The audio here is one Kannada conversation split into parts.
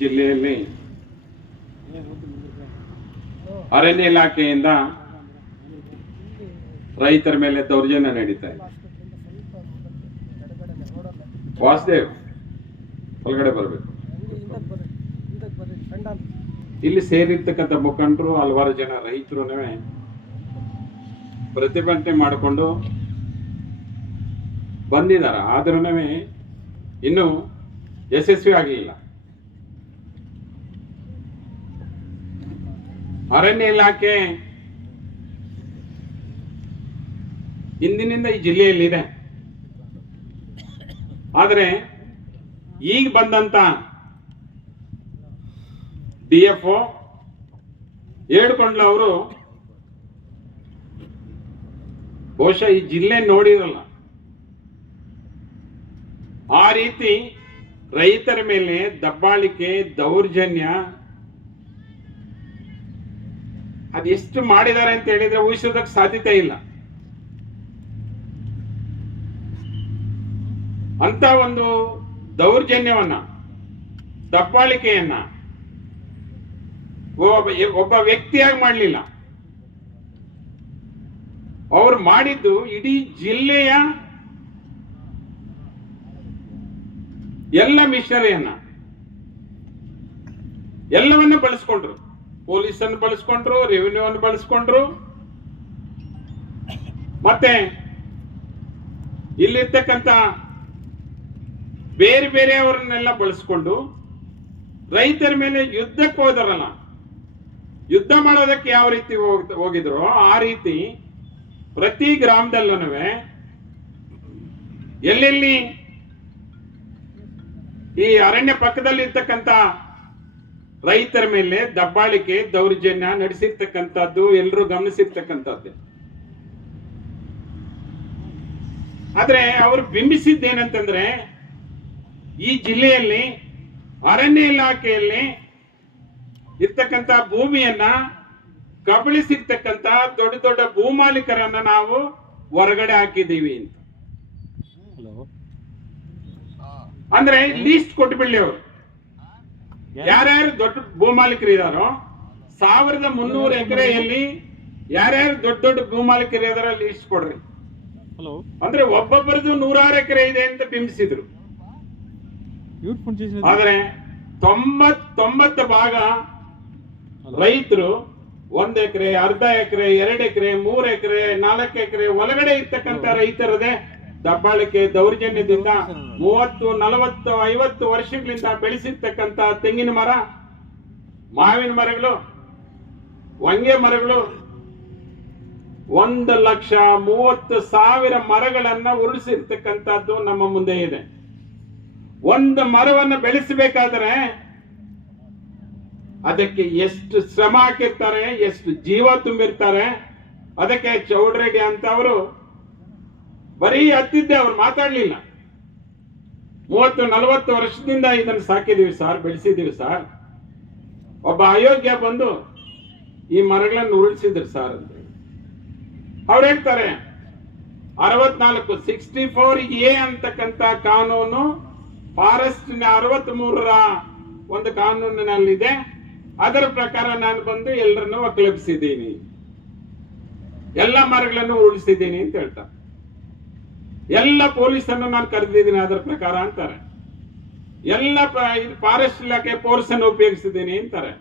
ಜಿಲ್ಲೆಯಲ್ಲಿ ಅರಣ್ಯ ಇಲಾಖೆಯಿಂದ ರೈತರ ಮೇಲೆ ದೌರ್ಜನ್ಯ ನಡೀತಾ ಇದೆ. ವಾಸುದೇವ್ ಒಳಗಡೆ ಬರಬೇಕು. ಇಲ್ಲಿ ಸೇರಿರ್ತಕ್ಕಂಥ ಮುಖಂಡರು ಹಲವಾರು ಜನ ರೈತರು ಪ್ರತಿಭಟನೆ ಮಾಡಿಕೊಂಡು ಬಂದಿದ್ದಾರೆ. ಆದ್ರೂ ಇನ್ನೂ ಯಶಸ್ವಿ ಆಗಲಿಲ್ಲ. ಅರಣ್ಯ ಇಲಾಖೆ ಇಂದಿನಿಂದ ಈ ಜಿಲ್ಲೆಯಲ್ಲಿದೆ. ಆದರೆ ಈಗ ಬಂದಂತ DFO ಹೇಳ್ಕೊಂಡ್ಲ ಅವರು ಬಹುಶಃ ಈ ಜಿಲ್ಲೆ ನೋಡಿರಲ್ಲ. ಆ ರೀತಿ ರೈತರ ಮೇಲೆ ದಬ್ಬಾಳಿಕೆ, ದೌರ್ಜನ್ಯ ಅದೆಷ್ಟು ಮಾಡಿದ್ದಾರೆ ಅಂತ ಹೇಳಿದ್ರೆ ಊಹಿಸೋದಕ್ಕೆ ಸಾಧ್ಯತೆ ಇಲ್ಲ. ಅಂತ ಒಂದು ದೌರ್ಜನ್ಯವನ್ನ, ದಬ್ಬಾಳಿಕೆಯನ್ನ ಒಬ್ಬ ವ್ಯಕ್ತಿಯಾಗಿ ಮಾಡಲಿಲ್ಲ. ಅವ್ರು ಮಾಡಿದ್ದು ಇಡೀ ಜಿಲ್ಲೆಯ ಎಲ್ಲ ಮಿಷನರಿಯನ್ನ ಎಲ್ಲವನ್ನ ಬಳಸ್ಕೊಂಡ್ರು. ಪೊಲೀಸನ್ನು ಬಳಸ್ಕೊಂಡ್ರು, ರೆವಿನ್ಯೂ ಅನ್ನು ಬಳಸ್ಕೊಂಡ್ರು, ಮತ್ತೆ ಇಲ್ಲಿರ್ತಕ್ಕಂಥ ಬೇರೆ ಬೇರೆಯವರನ್ನೆಲ್ಲ ಬಳಸ್ಕೊಂಡು ರೈತರ ಮೇಲೆ ಯುದ್ಧಕ್ಕೆ ಹೋದರಲ್ಲ, ಯುದ್ಧ ಮಾಡೋದಕ್ಕೆ ಯಾವ ರೀತಿ ಹೋಗಿದ್ರು ಆ ರೀತಿ ಪ್ರತಿ ಗ್ರಾಮದಲ್ಲೂ ಎಲ್ಲೆಲ್ಲಿ ಈ ಅರಣ್ಯ ಪಕ್ಕದಲ್ಲಿ ಇರ್ತಕ್ಕಂಥ ರೈತರ ಮೇಲೆ ದಬ್ಬಾಳಿಕೆ, ದೌರ್ಜನ್ಯ ನಡೆಸಿರ್ತಕ್ಕಂಥದ್ದು ಎಲ್ಲರೂ ಗಮನಿಸಿರ್ತಕ್ಕಂಥದ್ದು. ಆದ್ರೆ ಅವರು ಬಿಂಬಿಸಿದ್ದೇನಂತಂದ್ರೆ ಈ ಜಿಲ್ಲೆಯಲ್ಲಿ ಅರಣ್ಯ ಇಲಾಖೆಯಲ್ಲಿ ಇರ್ತಕ್ಕಂಥ ಭೂಮಿಯನ್ನ ಕಬಳಿಸಿರ್ತಕ್ಕಂಥ ದೊಡ್ಡ ದೊಡ್ಡ ಭೂಮಾಲೀಕರನ್ನ ನಾವು ಹೊರಗಡೆ ಹಾಕಿದ್ದೀವಿ ಅಂತ. ಅಂದ್ರೆ ಲೀಸ್ಟ್ ಕೊಟ್ಟುಬಿಡ್ಲಿ ಅವರು. ಯಾರ್ಯಾರು ದೊಡ್ಡ ಭೂಮಾಲೀಕರು ಇದಾರೋ 1300 ಎಕರೆಯಲ್ಲಿ ಯಾರ್ಯಾರು ದೊಡ್ಡ ದೊಡ್ಡ ಭೂಮಾಲೀಕರು ಇದಾರ ಲೀಸ್ಟ್ ಕೊಡ್ರಿ. ಅಂದ್ರೆ ಒಬ್ಬೊಬ್ಬರದು 106 ಎಕರೆ ಇದೆ ಅಂತ ಬಿಂಬಿಸಿದ್ರು. ಆದ್ರೆ 90 ಭಾಗ ರೈತರು 1 ಎಕರೆ, ಅರ್ಧ ಎಕರೆ, 2 ಎಕರೆ, 3 ಎಕರೆ, 4 ಎಕರೆ ಒಳಗಡೆ ಇರ್ತಕ್ಕಂಥ ರೈತರದೇ ದಬ್ಬಾಳಿಕೆ, ದೌರ್ಜನ್ಯದಿಂದ 30, 40, 50 ವರ್ಷಗಳಿಂದ ಬೆಳೆಸಿರ್ತಕ್ಕಂಥ ತೆಂಗಿನ ಮರ, ಮಾವಿನ ಮರಗಳು, ಹೊಂಗೆ ಮರಗಳು 1,30,000 ಮರಗಳನ್ನ ಉರುಳಿಸಿರ್ತಕ್ಕಂಥದ್ದು ನಮ್ಮ ಮುಂದೆ ಇದೆ. ಒಂದು ಮರವನ್ನು ಬೆಳೆಸಬೇಕಾದ್ರೆ ಅದಕ್ಕೆ ಎಷ್ಟು ಶ್ರಮ ಹಾಕಿರ್ತಾರೆ, ಎಷ್ಟು ಜೀವ ತುಂಬಿರ್ತಾರೆ. ಅದಕ್ಕೆ ಚೌಡ್ರೆಡ್ಡಿ ಅಂತ ಅವರು ಬರೀ ಹತ್ತಿದ್ದೆ, ಅವ್ರು ಮಾತಾಡ್ಲಿಲ್ಲ. 30-40 ವರ್ಷದಿಂದ ಇದನ್ನು ಸಾಕಿದೀವಿ ಸರ್, ಬೆಳೆಸಿದೀವಿ ಸರ್. ಒಬ್ಬ ಅಯೋಗ್ಯ ಬಂದು ಈ ಮರಗಳನ್ನು ಉರುಳಿಸಿದ್ರು ಸರ್ ಅಂತ ಅವ್ರು ಹೇಳ್ತಾರೆ. 64A ಅಂತಕ್ಕಂಥ ಕಾನೂನು ಫಾರೆಸ್ಟ್ನ 63ರ ಒಂದು ಕಾನೂನಿನಲ್ಲಿದೆ. ಅದರ ಪ್ರಕಾರ ನಾನು ಬಂದು ಎಲ್ಲರನ್ನು ಒಕ್ಕಲೆಬ್ಬಿಸಿದ್ದೀನಿ, ಎಲ್ಲ ಮರಗಳನ್ನು ಉರುಳಿಸಿದ್ದೀನಿ ಅಂತ ಹೇಳ್ತಾರೆ. ಎಲ್ಲ ಪೊಲೀಸನ್ನು ನಾನು ಕರೆದಿದ್ದೀನಿ ಅದರ ಪ್ರಕಾರ ಅಂತಾರೆ. ಎಲ್ಲ ಫಾರೆಸ್ಟ್ ಇಲಾಖೆ ಫೋರ್ಸ್ ಅನ್ನು ಉಪಯೋಗಿಸಿದ್ದೀನಿ ಅಂತಾರೆ.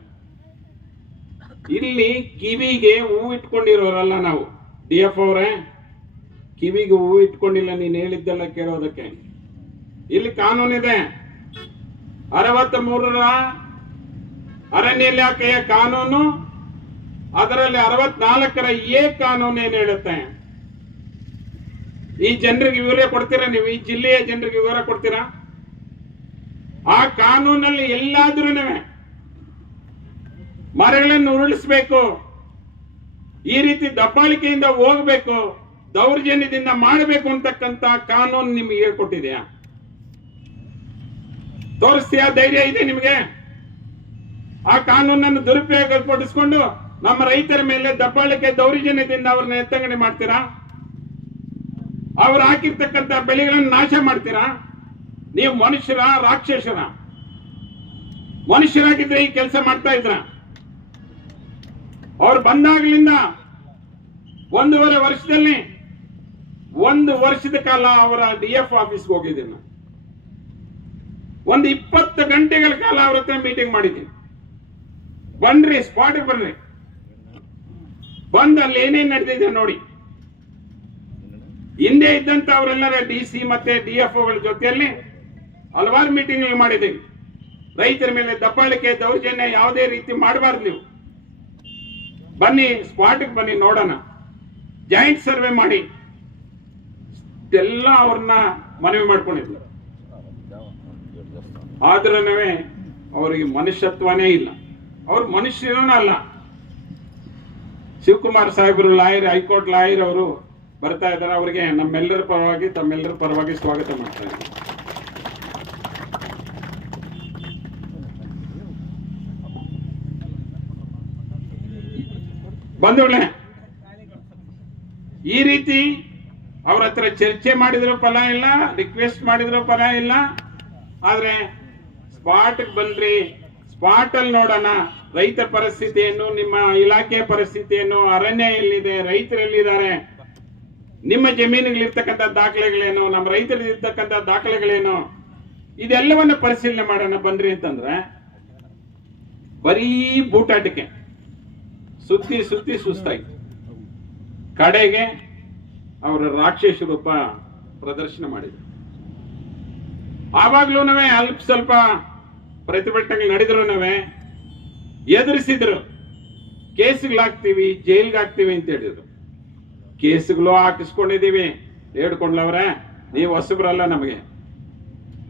ಇಲ್ಲಿ ಕಿವಿಗೆ ಹೂವು ಇಟ್ಕೊಂಡಿರೋರಲ್ಲ ನಾವು. DFO ಅವರೇ, ಕಿವಿಗೆ ಹೂವು ಇಟ್ಕೊಂಡಿಲ್ಲ, ನೀನು ಹೇಳಿದ್ದೆಲ್ಲ ಕೇಳೋದಕ್ಕೆ. ಇಲ್ಲಿ ಕಾನೂನಿದೆ. 63ರ ಅರಣ್ಯ ಇಲಾಖೆಯ ಕಾನೂನು, ಅದರಲ್ಲಿ 64ರ A ಕಾನೂನು ಏನ್ ಹೇಳುತ್ತೆ? ಈ ಜನರಿಗೆ ವಿವರ ಕೊಡ್ತೀರಾ ನೀವು? ಈ ಜಿಲ್ಲೆಯ ಜನರಿಗೆ ವಿವರ ಕೊಡ್ತೀರಾ? ಆ ಕಾನೂನಲ್ಲಿ ಎಲ್ಲಾದ್ರೂ ಮರಗಳನ್ನು ಉರುಳಿಸಬೇಕು, ಈ ರೀತಿ ದಬ್ಬಾಳಿಕೆಯಿಂದ ಹೋಗ್ಬೇಕು, ದೌರ್ಜನ್ಯದಿಂದ ಮಾಡಬೇಕು ಅಂತಕ್ಕಂಥ ಕಾನೂನು ನಿಮ್ಗೆ ಹೇಳ್ಕೊಟ್ಟಿದೆಯಾ? ತೋರಿಸ್ತೀಯಾ? ಧೈರ್ಯ ಇದೆ ನಿಮಗೆ? ಆ ಕಾನೂನನ್ನು ದುರುಪಯೋಗಪಡಿಸಿಕೊಂಡು ನಮ್ಮ ರೈತರ ಮೇಲೆ ದಬ್ಬಾಳಿಕೆ, ದೌರ್ಜನ್ಯದಿಂದ ಅವ್ರನ್ನ ಎತ್ತಂಗಡಿ ಮಾಡ್ತೀರಾ? ಅವ್ರು ಹಾಕಿರ್ತಕ್ಕಂಥ ಬೆಳೆಗಳನ್ನು ನಾಶ ಮಾಡ್ತೀರಾ? ನೀವು ಮನುಷ್ಯರ, ರಾಕ್ಷಸರ? ಮನುಷ್ಯರಾಗಿದ್ರೆ ಈ ಕೆಲಸ ಮಾಡ್ತಾ ಇದ್ರ? ಅವ್ರು ಬಂದಾಗ್ಲಿಂದ 1.5 ವರ್ಷದಲ್ಲಿ 1 ವರ್ಷದ ಕಾಲ ಅವರ DF ಆಫೀಸ್ಗೆ ಹೋಗಿದ್ದೀನಿ. ಒಂದು 20 ಗಂಟೆಗಳ ಕಾಲ ಅವ್ರ ಹತ್ರ ಮೀಟಿಂಗ್ ಮಾಡಿದ್ದೀನಿ. ಬನ್ರಿ, ಸ್ಪಾಟ್ಗೆ ಬರ್ರಿ, ಬಂದು ಅಲ್ಲಿ ಏನೇನ್ ನಡೆದಿದೆ ನೋಡಿ. ಹಿಂದೆ ಇದ್ದಂತ ಅವರೆಲ್ಲರ DC ಮತ್ತೆ DFOಗಳ ಜೊತೆಯಲ್ಲಿ ಹಲವಾರು ಮೀಟಿಂಗ್ ಮಾಡಿದ್ದೀವಿ. ರೈತರ ಮೇಲೆ ದಬ್ಬಾಳಿಕೆ, ದೌರ್ಜನ್ಯ ಯಾವುದೇ ರೀತಿ ಮಾಡಬಾರ್ದು. ನೀವು ಬನ್ನಿ, ಸ್ಪಾಟ್ಗೆ ಬನ್ನಿ, ನೋಡೋಣ, ಜಾಯಿಂಟ್ ಸರ್ವೆ ಮಾಡಿ ಎಲ್ಲ ಅವ್ರನ್ನ ಮನವಿ ಮಾಡ್ಕೊಂಡಿದ್ವಿ. ಆದ್ರೂ ಅವರಿಗೆ ಮನುಷ್ಯತ್ವನೇ ಇಲ್ಲ, ಅವ್ರ ಮನುಷ್ಯನೂ ಅಲ್ಲ. ಶಿವಕುಮಾರ್ ಸಾಹೇಬರು ಲಾಯರ್, ಹೈಕೋರ್ಟ್ ಲಾಯರ್ ಅವರು ಬರ್ತಾ ಇದ್ದಾರೆ. ಅವರಿಗೆ ನಮ್ಮೆಲ್ಲರ ಪರವಾಗಿ, ತಮ್ಮೆಲ್ಲರ ಪರವಾಗಿ ಸ್ವಾಗತ ಮಾಡ್ತಾ ಇದ್ದೀನಿ. ಬಂಧುಗಳೇ, ಈ ರೀತಿ ಅವ್ರ ಹತ್ರ ಚರ್ಚೆ ಮಾಡಿದ್ರು ಫಲ ಇಲ್ಲ, ರಿಕ್ವೆಸ್ಟ್ ಮಾಡಿದ್ರು ಫಲ ಇಲ್ಲ. ಆದ್ರೆ ಸ್ಪಾಟ್ ಬನ್ರಿ, ಸ್ಪಾಟ್ ಅಲ್ಲಿ ನೋಡೋಣ ರೈತರ ಪರಿಸ್ಥಿತಿ ಏನು, ನಿಮ್ಮ ಇಲಾಖೆ ಪರಿಸ್ಥಿತಿ ಏನು, ಅರಣ್ಯ ಎಲ್ಲಿದೆ, ರೈತರು ಎಲ್ಲಿದ್ದಾರೆ, ನಿಮ್ಮ ಜಮೀನುಗಳಿರ್ತಕ್ಕಂಥ ದಾಖಲೆಗಳೇನು, ನಮ್ಮ ರೈತರಲ್ಲಿ ಇರ್ತಕ್ಕಂಥ ದಾಖಲೆಗಳೇನು, ಇದೆಲ್ಲವನ್ನ ಪರಿಶೀಲನೆ ಮಾಡೋಣ ಬನ್ರಿ ಅಂತಂದ್ರೆ ಬರೀ ಬೂಟಾಟಿಕೆ, ಸುತ್ತಿ ಸುತ್ತಿ ಸುಸ್ತಾಯ್ತು. ಕಡೆಗೆ ಅವರ ರಾಕ್ಷಸ ರೂಪ ಪ್ರದರ್ಶನ ಮಾಡಿದ್ರು. ಆವಾಗ್ಲೂ ಅಲ್ಪ ಸ್ವಲ್ಪ ಪ್ರತಿಭಟನೆಗಳು ನಡೆದ್ರು, ಎದುರಿಸಿದ್ರು. ಕೇಸ್ಗಳಾಗ್ತೀವಿ, ಜೈಲ್ಗಾಗ್ತೀವಿ ಅಂತ ಹೇಳಿದ್ರು. ಕೇಸ್ಗಳು ಹಾಕಿಸ್ಕೊಂಡಿದೀವಿ, ಹೇಳ್ಕೊಂಡ್ಲವ್ರೆ, ನೀವು ಹೊಸಬ್ರಲ್ಲ, ನಮಗೆ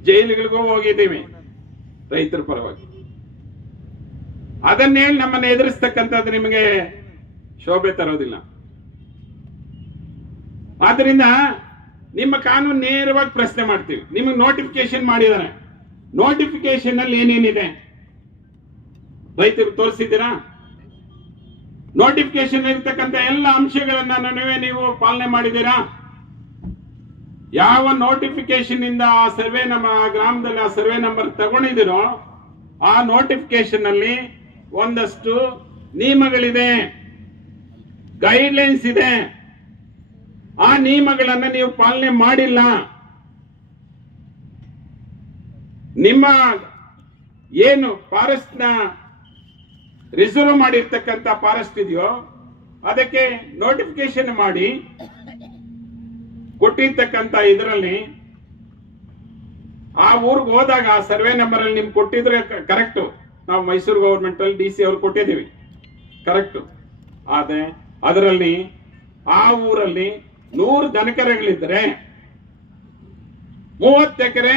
ಜೈಲುಗಳಿಗೂ ಹೋಗಿದ್ದೀವಿ ರೈತರ ಪರವಾಗಿ. ಅದನ್ನೇಳಿ ನಮ್ಮನ್ನ ಎದುರಿಸ್ತಕ್ಕಂಥದ್ದು ನಿಮಗೆ ಶೋಭೆ ತರೋದಿಲ್ಲ. ಆದ್ರಿಂದ ನಿಮ್ಮ ಕಾನೂನು ನೇರವಾಗಿ ಪ್ರಶ್ನೆ ಮಾಡ್ತೀವಿ. ನಿಮಗೆ ನೋಟಿಫಿಕೇಶನ್ ಮಾಡಿದ್ದಾರೆ, ನೋಟಿಫಿಕೇಶನ್ ಅಲ್ಲಿ ಏನೇನಿದೆ ರೈತರು ತೋರಿಸಿದ್ದೀರಾ? ನೋಟಿಫಿಕೇಶನ್ ಇರ್ತಕ್ಕಂಥ ಎಲ್ಲ ಅಂಶಗಳನ್ನ ನೀವು ಪಾಲನೆ ಮಾಡಿದ್ದೀರಾ? ಯಾವ ನೋಟಿಫಿಕೇಶನ್ ಇಂದ ಆ ಸರ್ವೆ, ನಮ್ಮ ಗ್ರಾಮದಲ್ಲಿ ಆ ಸರ್ವೆ ನಂಬರ್ ತಗೊಂಡಿದ್ದೀರೋ ಆ ನೋಟಿಫಿಕೇಶನ್ ಅಲ್ಲಿ ಒಂದಷ್ಟು ನಿಯಮಗಳಿದೆ, ಗೈಡ್ಲೈನ್ಸ್ ಇದೆ. ಆ ನಿಯಮಗಳನ್ನ ನೀವು ಪಾಲನೆ ಮಾಡಿಲ್ಲ. ನಿಮ್ಮ ಏನು ಫಾರೆಸ್ಟ್ ನ ರಿಸರ್ವ್ ಮಾಡಿರ್ತಕ್ಕಂಥ ಫಾರೆಸ್ಟ್ ಇದೆಯೋ ಅದಕ್ಕೆ ನೋಟಿಫಿಕೇಶನ್ ಮಾಡಿ ಕೊಟ್ಟಿರ್ತಕ್ಕಂಥ ಇದರಲ್ಲಿ ಆ ಊರಿಗೆ ಹೋದಾಗ ಆ ಸರ್ವೆ ನಂಬರ್ ಅಲ್ಲಿ ನಿಮ್ಗೆ ಕೊಟ್ಟಿದ್ರೆ ಕರೆಕ್ಟ್. ನಾವು ಮೈಸೂರು ಗವರ್ಮೆಂಟ್ ಅಲ್ಲಿ DC ಅವ್ರು ಕೊಟ್ಟಿದ್ದೀವಿ, ಕರೆಕ್ಟ್. ಆದ್ರೆ ಅದರಲ್ಲಿ ಆ ಊರಲ್ಲಿ 100 ದನಕರಗಳಿದ್ರೆ 30 ಎಕರೆ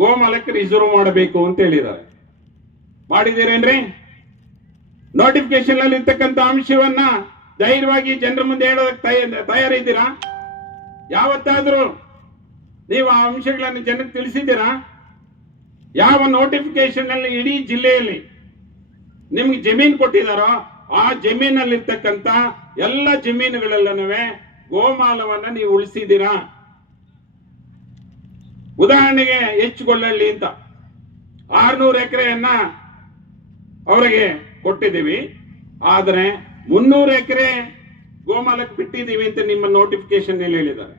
ಗೋಮಾಲಕ್ಕೆ ರಿಸರ್ವ್ ಮಾಡಬೇಕು ಅಂತ ಹೇಳಿದ್ದಾರೆ. ಮಾಡಿದ್ದೀರೇನ್ರಿ? ನೋಟಿಫಿಕೇಶನ್ ಅಲ್ಲಿ ಇರ್ತಕ್ಕಂಥ ಅಂಶವನ್ನ ಧೈರ್ಯವಾಗಿ ಜನರ ಮುಂದೆ ಹೇಳೋದಕ್ಕೆ ತಯಾರಿದ್ದೀರಾ? ಯಾವತ್ತಾದ್ರೂ ನೀವು ಆ ಅಂಶಗಳನ್ನು ಜನಕ್ಕೆ ತಿಳಿಸಿದ್ದೀರಾ? ಯಾವ ನೋಟಿಫಿಕೇಶನ್ ಅಲ್ಲಿ ಇಡೀ ಜಿಲ್ಲೆಯಲ್ಲಿ ನಿಮ್ಗೆ ಜಮೀನು ಕೊಟ್ಟಿದಾರೋ ಆ ಜಮೀನಲ್ಲಿರ್ತಕ್ಕಂಥ ಎಲ್ಲ ಜಮೀನುಗಳೆಲ್ಲನೂ ಗೋಮಾಲವನ್ನ ನೀವು ಉಳಿಸಿದ್ದೀರಾ? ಉದಾಹರಣೆಗೆ ಹೆಚ್ಚುಗೊಳ್ಳಲ್ಲಿ ಅಂತ 600 ಎಕರೆಯನ್ನ ಅವರಿಗೆ ಕೊಟ್ಟಿದ್ದೀವಿ, ಆದ್ರೆ 300 ಎಕರೆ ಗೋಮಾಲಕ್ಕೆ ಬಿಟ್ಟಿದ್ದೀವಿ ಅಂತ ನಿಮ್ಮ ನೋಟಿಫಿಕೇಶನ್ ಅಲ್ಲಿ ಹೇಳಿದ್ದಾರೆ.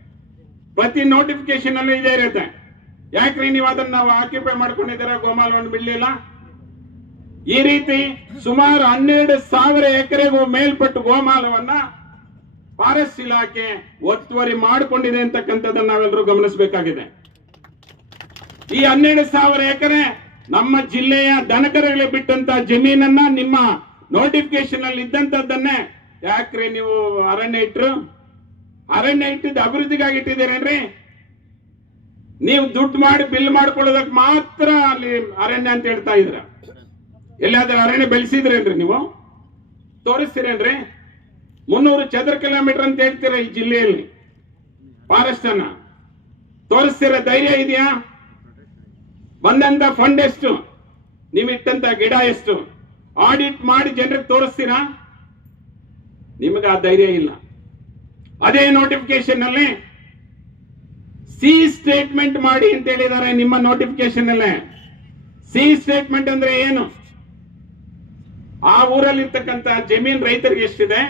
ಪ್ರತಿ ನೋಟಿಫಿಕೇಶನ್ ಅಲ್ಲೂ ಇದೇ ಇರುತ್ತೆ. ಯಾಕ್ರಿ ನೀವು ಅದನ್ನ ನಾವು ಆಕ್ಯುಪೈ ಮಾಡ್ಕೊಂಡಿದ್ದೀರಾ, ಗೋಮಾಲವನ್ನು ಬಿಡಲಿಲ್ಲ? ಈ ರೀತಿ ಸುಮಾರು 12,000 ಎಕರೆಗೂ ಮೇಲ್ಪಟ್ಟು ಗೋಮಾಲವನ್ನ ಫಾರೆಸ್ಟ್ ಇಲಾಖೆ ಒತ್ತುವರಿ ಮಾಡಿಕೊಂಡಿದೆ ಅಂತಕ್ಕಂಥದ್ದನ್ನ ನಾವೆಲ್ಲರೂ ಗಮನಿಸಬೇಕಾಗಿದೆ. ಈ 12,000 ಎಕರೆ ನಮ್ಮ ಜಿಲ್ಲೆಯ ದನಕರಗಳಿಗೆ ಬಿಟ್ಟಂತ ಜಮೀನನ್ನ ನಿಮ್ಮ ನೋಟಿಫಿಕೇಶನ್ ಅಲ್ಲಿ ಇದ್ದಂತದ್ದನ್ನೇ ಯಾಕ್ರಿ ನೀವು ಅರಣ್ಯ ಇಟ್ರು? ಅರಣ್ಯ ಇಟ್ಟಿದ್ದು ಅಭಿವೃದ್ಧಿಗಾಗಿ ಇಟ್ಟಿದ್ದೀರೇನ್ರಿ? ನೀವು ದುಡ್ಡು ಮಾಡಿ ಬಿಲ್ ಮಾಡ್ಕೊಳ್ಳೋದಕ್ಕೆ ಮಾತ್ರ ಅಲ್ಲಿ ಅರಣ್ಯ ಅಂತ ಹೇಳ್ತಾ ಇದ್ರ. ಎಲ್ಲಾದ್ರೂ ಅರಣ್ಯ ಬೆಳೆಸಿದ್ರೇನ್ರಿ? ನೀವು ತೋರಿಸ್ತೀರೇನ್ರಿ? 300 ಚದರ ಕಿಲೋಮೀಟರ್ ಅಂತ ಹೇಳ್ತೀರ ಈ ಜಿಲ್ಲೆಯಲ್ಲಿ ಫಾರೆಸ್ಟ್ ಅನ್ನ ತೋರಿಸ್ತೀರ? ಧೈರ್ಯ ಇದೆಯಾ? ಬಂದಂತ ಫಂಡ್ ಎಷ್ಟು, ನೀವು ಇಟ್ಟಂತ ಗಿಡ ಎಷ್ಟು, ಆಡಿಟ್ ಮಾಡಿ ಜನರಿಗೆ ತೋರಿಸ್ತೀರಾ? ನಿಮಗೆ ಆ ಧೈರ್ಯ ಇಲ್ಲ. ಅದೇ ನೋಟಿಫಿಕೇಶನ್ ಅಲ್ಲಿ ಸಿ ಸ್ಟೇಟ್ಮೆಂಟ್ ಮಾಡಿ ಅಂತ ಹೇಳಿದ್ದಾರೆ. ನಿಮ್ಮ ನೋಟಿಫಿಕೇಶನ್ ಅಲ್ಲೇ ಸಿ ಸ್ಟೇಟ್ಮೆಂಟ್ ಅಂದ್ರೆ ಏನು? ಆ ಊರಲ್ಲಿ ಇರ್ತಕ್ಕಂತ ಜಮೀನ್ ರೈತರಿಗೆ ಎಷ್ಟಿದೆ,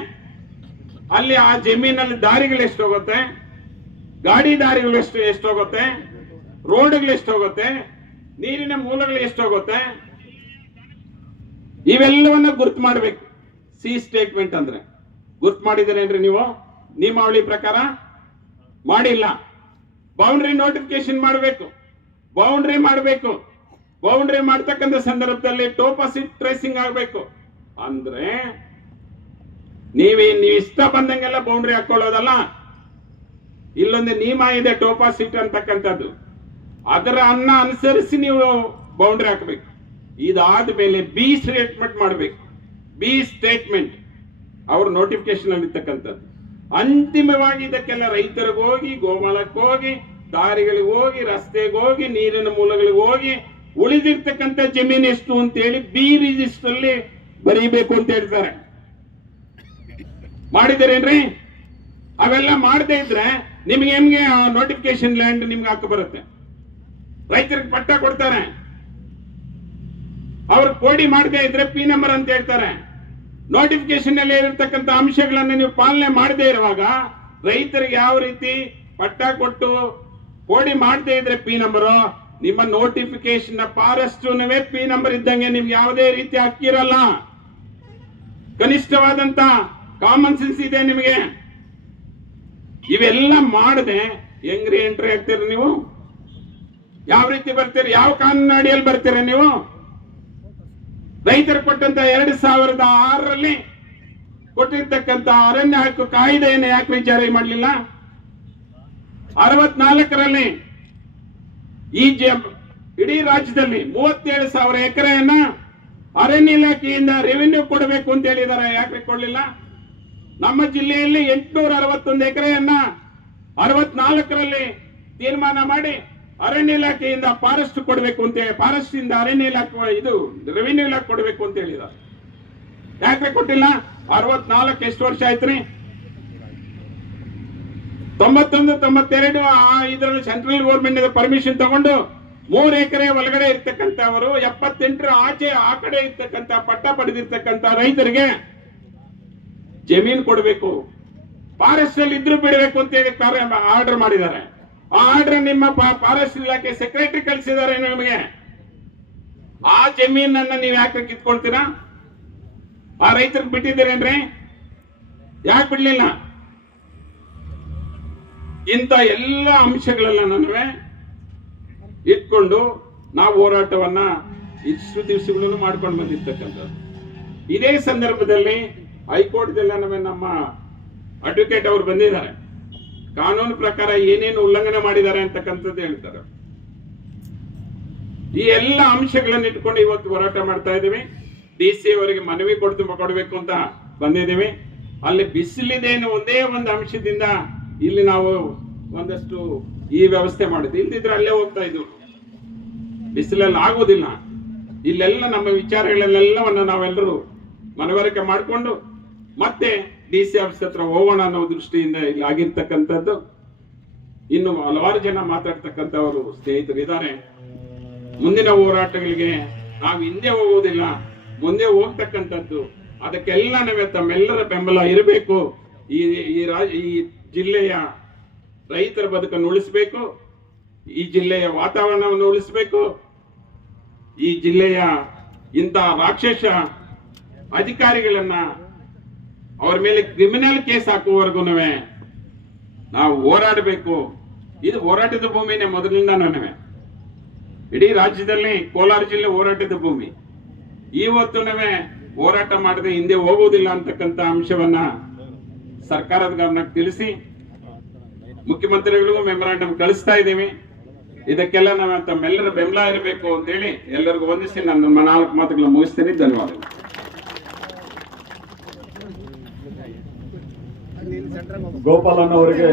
ಅಲ್ಲಿ ಆ ಜಮೀನಲ್ಲಿ ದಾರಿಗಳು ಎಷ್ಟು ಹೋಗುತ್ತೆ, ಗಾಡಿ ದಾರಿಗಳು ಎಷ್ಟು ಹೋಗುತ್ತೆ, ರೋಡ್ಗಳು ಎಷ್ಟು ಹೋಗುತ್ತೆ, ನೀರಿನ ಮೂಲಗಳು ಎಷ್ಟು ಹೋಗುತ್ತೆ, ಇವೆಲ್ಲವನ್ನ ಗುರ್ತು ಮಾಡಬೇಕು. ಸಿ ಸ್ಟೇಟ್ಮೆಂಟ್ ಅಂದ್ರೆ ಗುರ್ತು ಮಾಡಿದ್ದೀರೇನ್ರಿ ನೀವು? ನಿಯಮಾವಳಿ ಪ್ರಕಾರ ಮಾಡಿಲ್ಲ. ಬೌಂಡ್ರಿ ನೋಟಿಫಿಕೇಶನ್ ಮಾಡಬೇಕು, ಬೌಂಡ್ರಿ ಮಾಡ್ತಕ್ಕಂಥ ಸಂದರ್ಭದಲ್ಲಿ ಟೋಪಾಸಿಟ್ ಟ್ರೇಸಿಂಗ್ ಆಗಬೇಕು. ಅಂದ್ರೆ ನೀವು ಇಷ್ಟ ಬಂದಂಗೆಲ್ಲ ಬೌಂಡ್ರಿ ಹಾಕೊಳ್ಳೋದಲ್ಲ. ಇಲ್ಲೊಂದು ನಿಯಮ ಇದೆ ಟೋಪಾಸಿಟ್ ಅಂತಕ್ಕಂಥದ್ದು, ಅದರ ಅನುಸರಿಸಿ ನೀವು ಬೌಂಡ್ರಿ ಹಾಕಬೇಕು. ಇದಾದ ಮೇಲೆ ಬಿ ಸ್ಟೇಟ್ಮೆಂಟ್ ಮಾಡಬೇಕು. ಬಿ ಸ್ಟೇಟ್ಮೆಂಟ್ ಅವ್ರ ನೋಟಿಫಿಕೇಶನ್ ಅಲ್ಲಿ ಇರ್ತಕ್ಕಂಥದ್ದು. ಅಂತಿಮವಾಗಿ ಇದಕ್ಕೆಲ್ಲ ರೈತರಿಗೆ ಹೋಗಿ, ಗೋಮಾಳಕ್ಕೆ ಹೋಗಿ, ದಾರಿಗಳಿಗೆ ಹೋಗಿ, ರಸ್ತೆಗೆ ಹೋಗಿ, ನೀರಿನ ಮೂಲಗಳಿಗೆ ಹೋಗಿ, ಉಳಿದಿರ್ತಕ್ಕಂಥ ಜಮೀನು ಎಷ್ಟು ಅಂತೇಳಿ ಬಿ ರಿಜಿಸ್ಟರ್ ಅಲ್ಲಿ ಬರೀಬೇಕು ಅಂತ ಹೇಳ್ತಾರೆ. ಮಾಡಿದಾರೇನ್ರಿ? ಅವೆಲ್ಲ ಮಾಡದೇ ಇದ್ರೆ ನಿಮ್ಗೆ ಹೆಂಗೆ ನೋಟಿಫಿಕೇಶನ್ ಲ್ಯಾಂಡ್ ನಿಮ್ಗೆ ಹಾಕ ಬರುತ್ತೆ? ರೈತರಿಗೆ ಪಟ್ಟ ಕೊಡ್ತಾರೆ, ಅವ್ರು ಕೋಡಿ ಮಾಡದೇ ಇದ್ರೆ ಪಿ ನಂಬರ್ ಅಂತ ಹೇಳ್ತಾರೆ. ನೋಟಿಫಿಕೇಶನ್ ಅಲ್ಲಿ ಇರತಕ್ಕಂಥ ಅಂಶಗಳನ್ನ ನೀವು ಪಾಲನೆ ಮಾಡದೇ ಇರುವಾಗ ರೈತರಿಗೆ ಯಾವ ರೀತಿ ಪಟ್ಟ ಕೊಟ್ಟು ಕೋಡಿ ಮಾಡದೇ ಇದ್ರೆ ಪಿ ನಂಬರು, ನಿಮ್ಮ ನೋಟಿಫಿಕೇಶನ್ ಫಾರೆಸ್ಟ್ ಪಿ ನಂಬರ್ ಇದ್ದಂಗೆ ನಿಮ್ಗೆ ಯಾವುದೇ ರೀತಿ ಹಕ್ಕಿರಲ್ಲ. ಕನಿಷ್ಠವಾದಂತ ಕಾಮನ್ ಸೆನ್ಸ್ ಇದೆ ನಿಮಗೆ. ಇವೆಲ್ಲ ಮಾಡದೆ ಹೆಂಗ್ರಿ ಎಂಟ್ರಿ ಆಗ್ತೀರಿ ನೀವು? ಯಾವ ರೀತಿ ಬರ್ತೀರಿ? ಯಾವ ಕಾನೂನು ಅಡಿಯಲ್ಲಿ ಬರ್ತೀರ ನೀವು? ರೈತರು ಕೊಟ್ಟಂತ 2006ರಲ್ಲಿ ಕೊಟ್ಟಿರ್ತಕ್ಕಂಥ ಅರಣ್ಯ ಹಕ್ಕು ಕಾಯ್ದೆಯನ್ನು ಯಾಕೆ ಜಾರಿ ಮಾಡಲಿಲ್ಲ? 64ರಲ್ಲಿ ಇಡೀ ರಾಜ್ಯದಲ್ಲಿ 37,000 ಎಕರೆಯನ್ನ ಅರಣ್ಯ ಇಲಾಖೆಯಿಂದ ರೆವಿನ್ಯೂ ಕೊಡಬೇಕು ಅಂತ ಹೇಳಿದ್ದಾರೆ, ಯಾಕೆ ಕೊಡಲಿಲ್ಲ? ನಮ್ಮ ಜಿಲ್ಲೆಯಲ್ಲಿ 861 ಎಕರೆಯನ್ನ 64ರಲ್ಲಿ ತೀರ್ಮಾನ ಮಾಡಿ ಅರಣ್ಯ ಇಲಾಖೆಯಿಂದ ಫಾರೆಸ್ಟ್ ಕೊಡಬೇಕು ಅಂತ ಹೇಳಿ, ಫಾರೆಸ್ಟ್ ಇಂದ ಅರಣ್ಯ ಇಲಾಖೆ ಇದು ರೆವಿನ್ಯೂ ಇಲಾಖೆ ಕೊಡಬೇಕು ಅಂತ ಹೇಳಿದ್ದಾರೆ. ಯಾಕೆ ಕೊಟ್ಟಿಲ್ಲ? 64 ಎಷ್ಟು ವರ್ಷ ಆಯ್ತ್ರಿ? 91, 92 ಇದರಲ್ಲಿ ಸೆಂಟ್ರಲ್ ಗೌರ್ಮೆಂಟ್ ಪರ್ಮಿಷನ್ ತಗೊಂಡು 3 ಎಕರೆ ಒಳಗಡೆ ಇರ್ತಕ್ಕಂಥವರು 78 ಆಚೆ ಆ ಕಡೆ ಇರ್ತಕ್ಕಂಥ ಪಟ್ಟ ಪಡೆದಿರ್ತಕ್ಕಂಥ ರೈತರಿಗೆ ಜಮೀನು ಕೊಡಬೇಕು, ಫಾರೆಸ್ಟ್ ಅಲ್ಲಿ ಇದ್ರು ಬಿಡಬೇಕು ಅಂತ ಹೇಳಿ ಆರ್ಡರ್ ಮಾಡಿದ್ದಾರೆ. ಆ ಆರ್ಡರ್ ನಿಮ್ಮ ಫಾರೆಸ್ಟ್ ಇಲಾಖೆ ಸೆಕ್ರೆಟರಿ ಕಳಿಸಿದ್ದಾರೆ ನಿಮಗೆ. ಆ ಜಮೀನನ್ನ ನೀವು ಯಾಕೆ ಕಿತ್ಕೊಳ್ತೀರಾ? ಆ ರೈತರಿಗೆ ಬಿಟ್ಟಿದ್ದೀರೇನ್ರಿ? ಯಾಕೆ ಬಿಡ್ಲಿಲ್ಲ? ಇಂಥ ಎಲ್ಲ ಅಂಶಗಳೆಲ್ಲ ನಡುವೆ ಇಟ್ಕೊಂಡು ನಾವು ಹೋರಾಟವನ್ನ ಇಷ್ಟು ದಿವಸಗಳನ್ನು ಮಾಡ್ಕೊಂಡು ಬಂದಿರ್ತಕ್ಕಂಥದ್ದು. ಇದೇ ಸಂದರ್ಭದಲ್ಲಿ ಹೈಕೋರ್ಟ್ ನಮ್ಮ ಅಡ್ವೊಕೇಟ್ ಅವರು ಬಂದಿದ್ದಾರೆ. ಕಾನೂನು ಪ್ರಕಾರ ಏನೇನು ಉಲ್ಲಂಘನೆ ಮಾಡಿದ್ದಾರೆ ಅಂತಕ್ಕಂಥದ್ದು ಹೇಳ್ತಾರೆ. ಈ ಎಲ್ಲ ಅಂಶಗಳನ್ನು ಇಟ್ಕೊಂಡು ಇವತ್ತು ಹೋರಾಟ ಮಾಡ್ತಾ ಇದ್ದೀವಿ. DC ಅವರಿಗೆ ಮನವಿ ಕೊಡಬೇಕು ಅಂತ ಬಂದಿದ್ದೀವಿ. ಅಲ್ಲಿ ಬಿಸಿಲಿದೇನು ಒಂದೇ ಒಂದು ಅಂಶದಿಂದ ಇಲ್ಲಿ ನಾವು ಒಂದಷ್ಟು ಈ ವ್ಯವಸ್ಥೆ ಮಾಡಿದ್ವಿ. ಇಲ್ದಿದ್ರೆ ಅಲ್ಲೇ ಹೋಗ್ತಾ ಇದ್ವು. ಬಿಸಿಲಲ್ಲಿ ಆಗೋದಿಲ್ಲ. ಇಲ್ಲೆಲ್ಲ ನಮ್ಮ ವಿಚಾರಗಳೆಲ್ಲವನ್ನ ನಾವೆಲ್ಲರೂ ಮನವರಿಕೆ ಮಾಡಿಕೊಂಡು ಮತ್ತೆ DC ಆಫೀಸ್ ಹತ್ರ ಹೋಗೋಣ ಅನ್ನೋ ದೃಷ್ಟಿಯಿಂದ ಇಲ್ಲಿ ಆಗಿರ್ತಕ್ಕಂಥದ್ದು. ಇನ್ನು ಹಲವಾರು ಜನ ಮಾತಾಡ್ತಕ್ಕಂಥವರು ಸ್ನೇಹಿತರು ಇದ್ದಾರೆ. ಮುಂದಿನ ಹೋರಾಟಗಳಿಗೆ ನಾವು ಹಿಂದೆ ಹೋಗುವುದಿಲ್ಲ, ಮುಂದೆ ಹೋಗ್ತಕ್ಕಂಥದ್ದು. ಅದಕ್ಕೆಲ್ಲ ತಮ್ಮೆಲ್ಲರ ಬೆಂಬಲ ಇರಬೇಕು. ಈ ಜಿಲ್ಲೆಯ ರೈತರ ಬದುಕನ್ನು ಉಳಿಸಬೇಕು, ಈ ಜಿಲ್ಲೆಯ ವಾತಾವರಣವನ್ನು ಉಳಿಸಬೇಕು, ಈ ಜಿಲ್ಲೆಯ ಇಂಥ ರಾಕ್ಷಸ ಅಧಿಕಾರಿಗಳನ್ನ ಅವ್ರ ಮೇಲೆ ಕ್ರಿಮಿನಲ್ ಕೇಸ್ ಹಾಕುವವರೆಗೂ ನಾವು ಹೋರಾಡಬೇಕು. ಇದು ಹೋರಾಟದ ಭೂಮಿನೇ ಮೊದಲಿಂದ. ಇಡೀ ರಾಜ್ಯದಲ್ಲಿ ಕೋಲಾರ ಜಿಲ್ಲೆ ಹೋರಾಟದ ಭೂಮಿ. ಇವತ್ತು ಹೋರಾಟ ಮಾಡದೆ ಹಿಂದೆ ಹೋಗುವುದಿಲ್ಲ ಅಂತಕ್ಕಂಥ ಅಂಶವನ್ನ ಸರ್ಕಾರದ ಗಮನಕ್ಕೆ ತಿಳಿಸಿ ಮುಖ್ಯಮಂತ್ರಿಗಳಿಗೂ ಮೆಮೊರಾಂಡಮ್ ಕಳಿಸ್ತಾ ಇದ್ದೀವಿ. ಇದಕ್ಕೆಲ್ಲ ತಮ್ಮೆಲ್ಲರ ಬೆಂಬಲ ಇರಬೇಕು ಅಂತೇಳಿ ಎಲ್ಲರಿಗೂ ವಂದಿಸಿ ನನ್ನ 4 ಮಾತುಗಳನ್ನು ಮುಗಿಸ್ತೀನಿ. ಧನ್ಯವಾದಗಳು. ಗೋಪಾಲನ್ ಅವರಿಗೆ